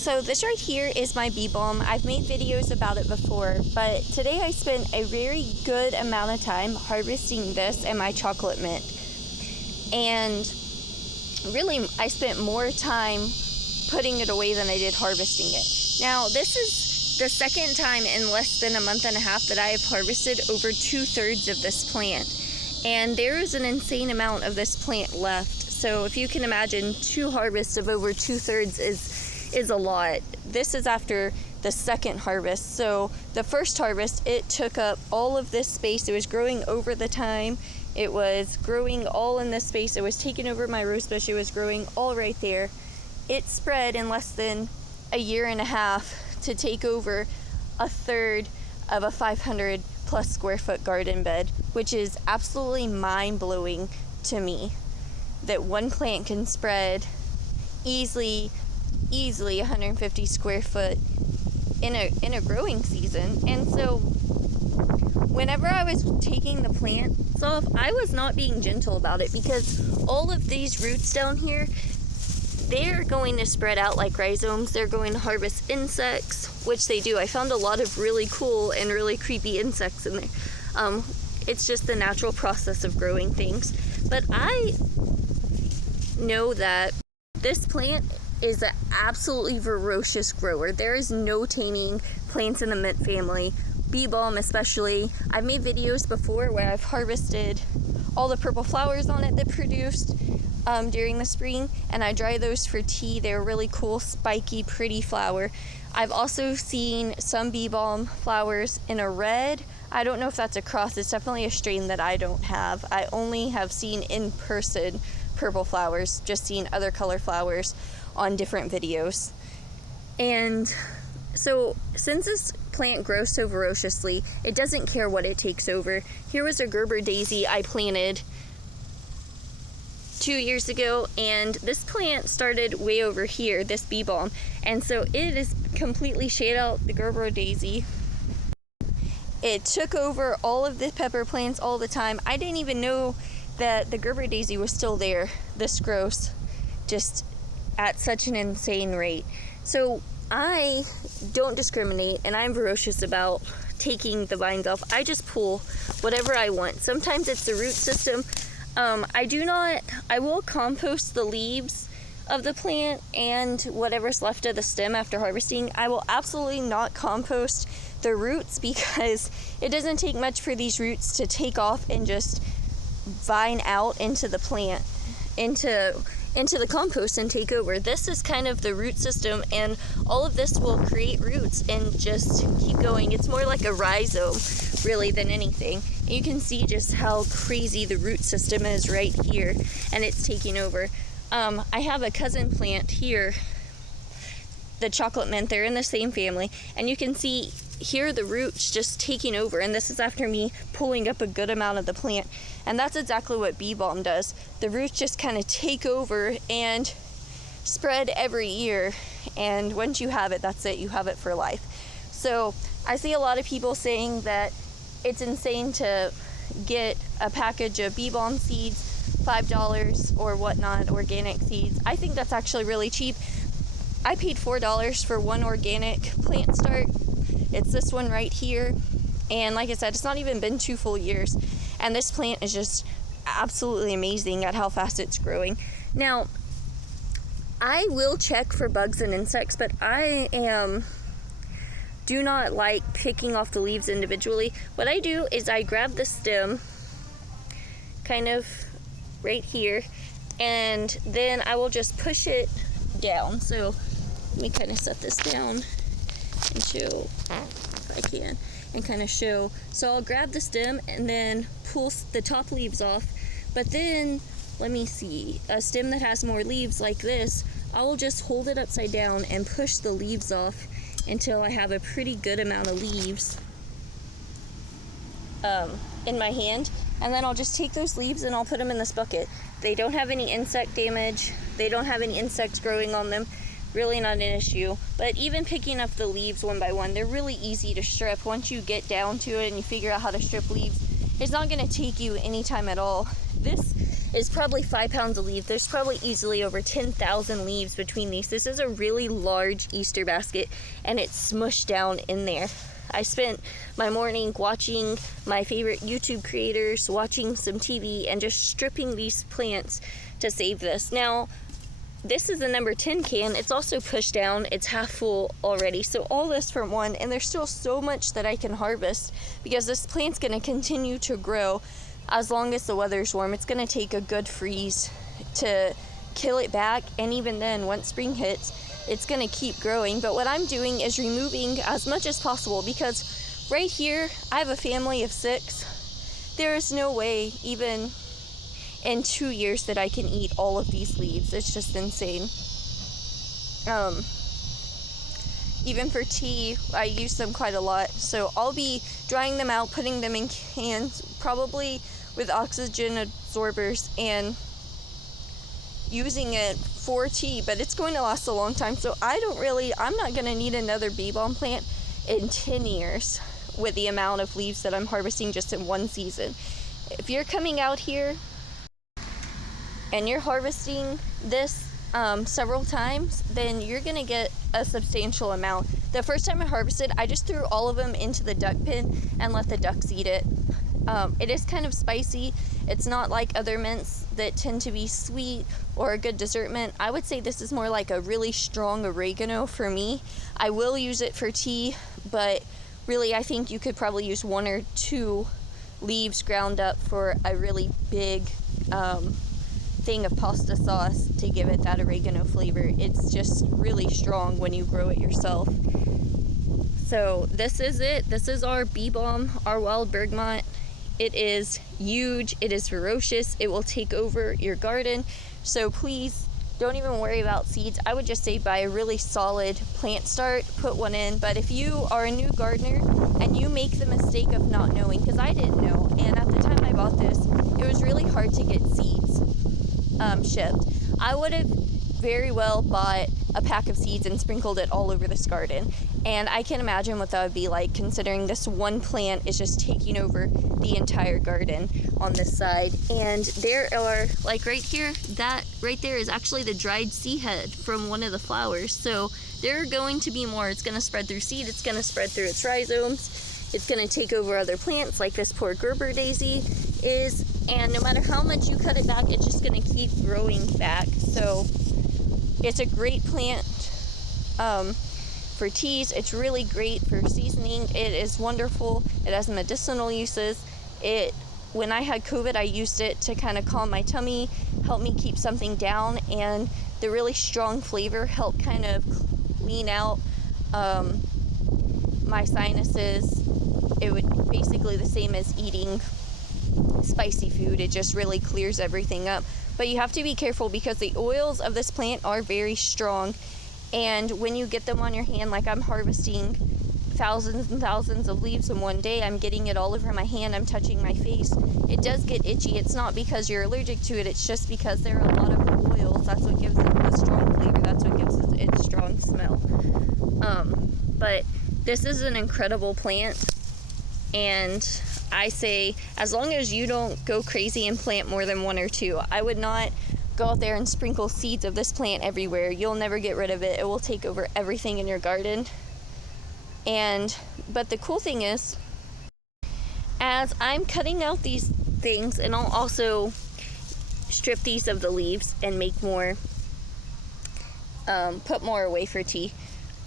So this right here is my Bee Balm. I've made videos about it before, but today I spent a very good amount of time harvesting this and my chocolate mint. And really, I spent more time putting it away than I did harvesting it. Now, this is the second time in less than a month and a half that I have harvested over 2/3 of this plant. And there is an insane amount of this plant left. So if you can imagine, 2 harvests of over 2/3 is a lot. This is after the second harvest. So the first harvest, it took up all of this space. It was growing over the time. It was growing all in this space. It was taking over my rose bush. It was growing all right there. It spread in less than a year and a half to take over 1/3 of a 500 plus square foot garden bed, which is absolutely mind-blowing to me, that one plant can spread easily 150 square foot in a growing season. And so whenever I was taking the plants off, I was not being gentle about it, because all of these roots down here, they're going to spread out like rhizomes. They're going to harvest insects, which they do. I found a lot of really cool and really creepy insects in there. It's just the natural process of growing things. But I know that this plant is an absolutely ferocious grower. There is no taming plants in the mint family. Bee Balm especially. I've made videos before where I've harvested all the purple flowers on it that produced during the spring, and I dry those for tea. They're really cool, spiky, pretty flower. I've also seen some Bee Balm flowers in a red. I don't know if that's a cross. It's definitely a strain that I don't have. I only have seen in person purple flowers, just seen other color flowers on different videos. And so since this plant grows so ferociously, it doesn't care what it takes over. Here was a Gerber daisy I planted 2 years ago, and this plant started way over here, this Bee Balm, and so it is completely shaded out the Gerber daisy. It took over all of the pepper plants all the time. I didn't even know that the Gerber daisy was still there. This grows just at such an insane rate. So I don't discriminate, and I'm ferocious about taking the vines off. I just pull whatever I want. Sometimes it's the root system. I will compost the leaves of the plant and whatever's left of the stem after harvesting. I will absolutely not compost the roots, because it doesn't take much for these roots to take off and just vine out into the plant, into the compost, and take over. This is kind of the root system, and all of this will create roots and just keep going. It's more like a rhizome really than anything. You can see just how crazy the root system is right here, and it's taking over. I have a cousin plant here, the chocolate mint. They're in the same family, and you can see here the roots just taking over, and this is after me pulling up a good amount of the plant. And that's exactly what Bee Balm does. The roots just kind of take over and spread every year, and once you have it, that's it. You have it for life. So I see a lot of people saying that it's insane to get a package of Bee Balm seeds, $5 or whatnot, organic seeds. I think that's actually really cheap. I paid $4 for one organic plant start. It's this one right here, and like I said, it's not even been 2 full years, and this plant is just absolutely amazing at how fast it's growing. Now, I will check for bugs and insects, but I do not like picking off the leaves individually. What I do is I grab the stem kind of right here, and then I will just push it down. So let me kind of set this down and show if I can, and kind of show. So I'll grab the stem and then pull the top leaves off, but then let me see, a stem that has more leaves like this, I will just hold it upside down and push the leaves off until I have a pretty good amount of leaves in my hand, and then I'll just take those leaves and I'll put them in this bucket. They don't have any insect damage, they don't have any insects growing on them. Really not an issue. But even picking up the leaves one by one, they're really easy to strip. Once you get down to it and you figure out how to strip leaves, it's not going to take you any time at all. This is probably 5 pounds of leaves. There's probably easily over 10,000 leaves between these. This is a really large Easter basket, and it's smushed down in there. I spent my morning watching my favorite YouTube creators, watching some TV, and just stripping these plants to save this. Now, this is the number 10 can. It's also pushed down. It's half full already. So all this from one, and there's still so much that I can harvest because this plant's going to continue to grow as long as the weather's warm. It's going to take a good freeze to kill it back, and even then, once spring hits, it's going to keep growing. But what I'm doing is removing as much as possible, because right here I have a family of 6. There is no way even in 2 years that I can eat all of these leaves. It's just insane. Even for tea, I use them quite a lot, so I'll be drying them out, putting them in cans, probably with oxygen absorbers, and using it for tea, but it's going to last a long time. So I'm not going to need another bee balm plant in 10 years with the amount of leaves that I'm harvesting just in one season. If you're coming out here and you're harvesting this several times, then you're going to get a substantial amount. The first time I harvested, I just threw all of them into the duck pen and let the ducks eat it. It is kind of spicy. It's not like other mints that tend to be sweet or a good dessert mint. I would say this is more like a really strong oregano for me. I will use it for tea, but really I think you could probably use 1 or 2 leaves ground up for a really big thing of pasta sauce to give it that oregano flavor. It's just really strong when you grow it yourself. So this is it. This is our bee balm, our wild bergamot. It is huge. It is ferocious. It will take over your garden. So please don't even worry about seeds. I would just say buy a really solid plant start, put one in. But if you are a new gardener and you make the mistake of not knowing, because I didn't know, and at the time I bought this, it was really hard to get seeds shipped. I would have very well bought a pack of seeds and sprinkled it all over this garden. And I can imagine what that would be like, considering this one plant is just taking over the entire garden on this side. And there are, like right here, that right there is actually the dried seed head from one of the flowers. So there are going to be more. It's going to spread through seed. It's going to spread through its rhizomes. It's going to take over other plants like this poor Gerber daisy is. And no matter how much you cut it back, it's just going to keep growing back. So it's a great plant for teas. It's really great for seasoning. It is wonderful. It has medicinal uses. When I had COVID, I used it to kind of calm my tummy, help me keep something down, and the really strong flavor helped kind of clean out my sinuses. It would basically the same as eating spicy food. It just really clears everything up. But you have to be careful because the oils of this plant are very strong, and when you get them on your hand, like I'm harvesting thousands and thousands of leaves in one day, I'm getting it all over my hand, I'm touching my face, it does get itchy. It's not because you're allergic to it, it's just because there are a lot of oils. That's what gives it the strong flavor, that's what gives it its strong smell. But this is an incredible plant, and I say as long as you don't go crazy and plant more than 1 or 2. I would not go out there and sprinkle seeds of this plant everywhere. You'll never get rid of it. It will take over everything in your garden. But the cool thing is, as I'm cutting out these things, and I'll also strip these of the leaves and make more, put more away for tea.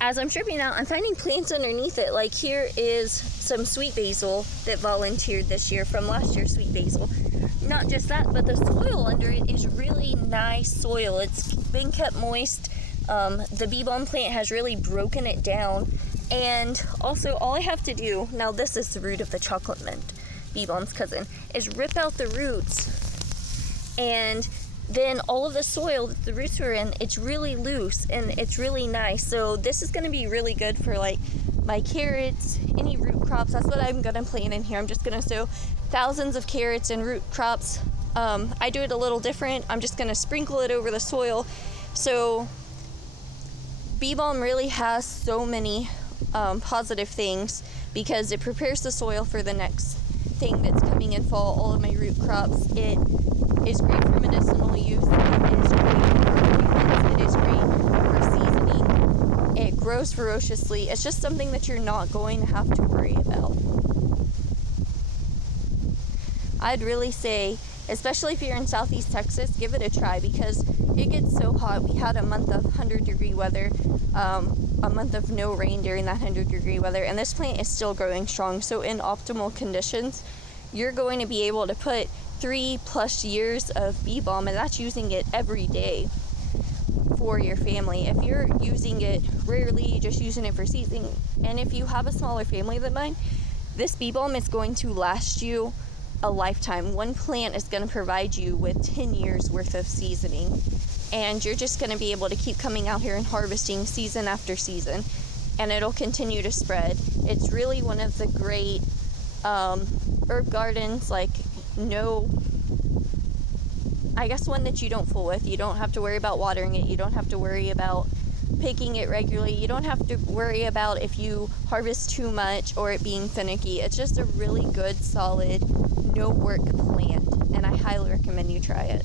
As I'm stripping out, I'm finding plants underneath it. Like here is some sweet basil that volunteered this year from last year's sweet basil. Not just that, but the soil under it is really nice soil. It's been kept moist. The bee balm plant has really broken it down. And also all I have to do, now this is the root of the chocolate mint, bee balm's cousin, is rip out the roots. And then all of the soil that the roots are in, it's really loose and it's really nice. So this is going to be really good for like my carrots, any root crops. That's what I'm going to plant in here. I'm just going to sow thousands of carrots and root crops. I do it a little different. I'm just going to sprinkle it over the soil. So bee balm really has so many positive things because it prepares the soil for the next everything that's coming in fall, all of my root crops. It is great for medicinal use. It is great for treatments. It is great for seasoning. It grows ferociously. It's just something that you're not going to have to worry about. I'd really say, especially if you're in Southeast Texas, give it a try because it gets so hot. We had a month of 100-degree weather, a month of no rain during that 100-degree weather, and this plant is still growing strong. So in optimal conditions, you're going to be able to put 3+ years of Bee Balm, and that's using it every day for your family. If you're using it rarely, just using it for seasoning, and if you have a smaller family than mine, this Bee Balm is going to last you a lifetime. One plant is going to provide you with 10 years worth of seasoning, and you're just going to be able to keep coming out here and harvesting season after season, and it'll continue to spread. It's really one of the great herb gardens, like I guess one that you don't fool with. You don't have to worry about watering it. You don't have to worry about picking it regularly. You don't have to worry about if you harvest too much or it being finicky. It's just a really good, solid, no work plant, and I highly recommend you try it.